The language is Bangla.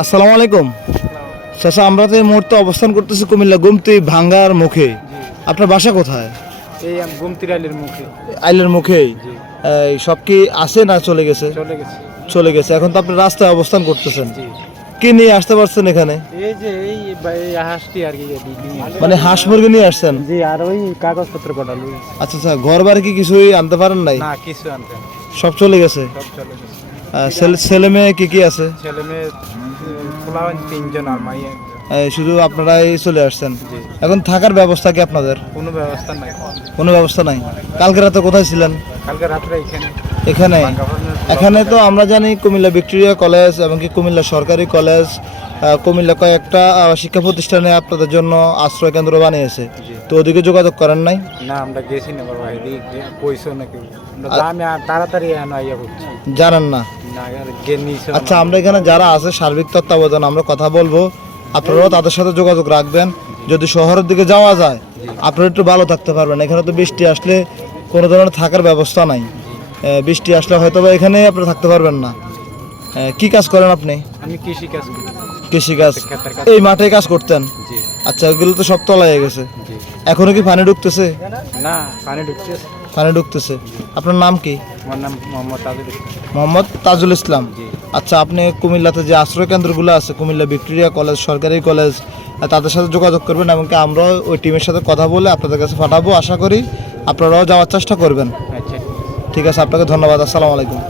আসসালামু আলাইকুম। চাচা আমরা তো এই মুহূর্তে অবস্থান করতেছি কুমিল্লা গুমতি ভাঙ্গার মুখে আপনার বাসা কোথায়? এই আম গুমতিরালের মুখে। আইলের মুখেই এই, সব কি আছে না চলে গেছে? চলে গেছে। চলে গেছে। এখন তো আপনি রাস্তায় অবস্থান করতেছেন। কি নিয়ে আসতে পারছেন এখানে? এই যে এই হাঁসটি আর কি। মানে হাঁস মুরগি নিয়ে আসছেন? জি আর ওই কাগজপত্র কটা আচ্ছা আচ্ছা ঘর বাড়ি কি কিছুই আনতে পারেন নাই? না কিছু আনতে সব চলে গেছে? সব চলে গেছে। ছেলে- মেয়ে কি কি আছে? ছেলে মেয়ে তিনজন আর মাই শুধু আপনারাই চলে আসছেন? এখন থাকার ব্যবস্থা কি আপনাদের? কোনো ব্যবস্থা নাই। কোনো ব্যবস্থা নাই? কালকে রাতে কোথায় ছিলেন? কালকে রাত্রে এখানে। এখানে? এখানে তো আমরা জানি কুমিল্লা ভিক্টোরিয়া কলেজ এমনকি কুমিল্লা সরকারি কলেজ কুমিল্লা কয়েকটা শিক্ষা প্রতিষ্ঠানে আপনাদের জন্য আশ্রয় কেন্দ্র বানিয়েছে। তো ওদিকে যোগাযোগ করেন নাই? না আমরা গেছি না বাবা এদিকে পয়সা নাকি? আমি তাড়াতাড়ি এনে আইয়া করছি জানেন না। আচ্ছা আমরা এখানে যারা আছে সার্বিক তত্ত্বাবধান আমরা কথা বলব। আপনারাও তাদের সাথে যোগাযোগ রাখবেন। যদি শহরের দিকে যাওয়া যায় আপনারা একটু ভালো থাকতে পারবেন। এখানে তো বৃষ্টি আসলে কোনো ধরনের থাকার ব্যবস্থা নাই। বৃষ্টি আসলে হয়তো বা এখানে আপনারা থাকতে পারবেন না। কি কাজ করেন আপনি? আমি কৃষি কাজ করি। কৃষি কাজ। এই মাঠে কাজ করতেন? আচ্ছা এগুলো তো সব তলায় গেছে। এখনও কি পানি ঢুকতেছে? না পানি ঢুকতেছে। পানি ঢুকতেছে। আপনার নাম কি? আমার নাম মোহাম্মদ তাজুল ইসলাম। মোহাম্মদ তাজুল ইসলাম। আচ্ছা আপনি কুমিল্লাতে যে আশ্রয় কেন্দ্রগুলো আছে কুমিল্লা ভিক্টোরিয়া কলেজ সরকারি কলেজ তাদের সাথে যোগাযোগ করবেন এমনকি আমরাও ওই টিমের সাথে কথা বলে আপনাদের কাছে পাঠাবো। আশা করি আপনারাও যাওয়ার চেষ্টা করবেন। আচ্ছা। ঠিক আছে আপনাকে ধন্যবাদ। আসসালামু আলাইকুম।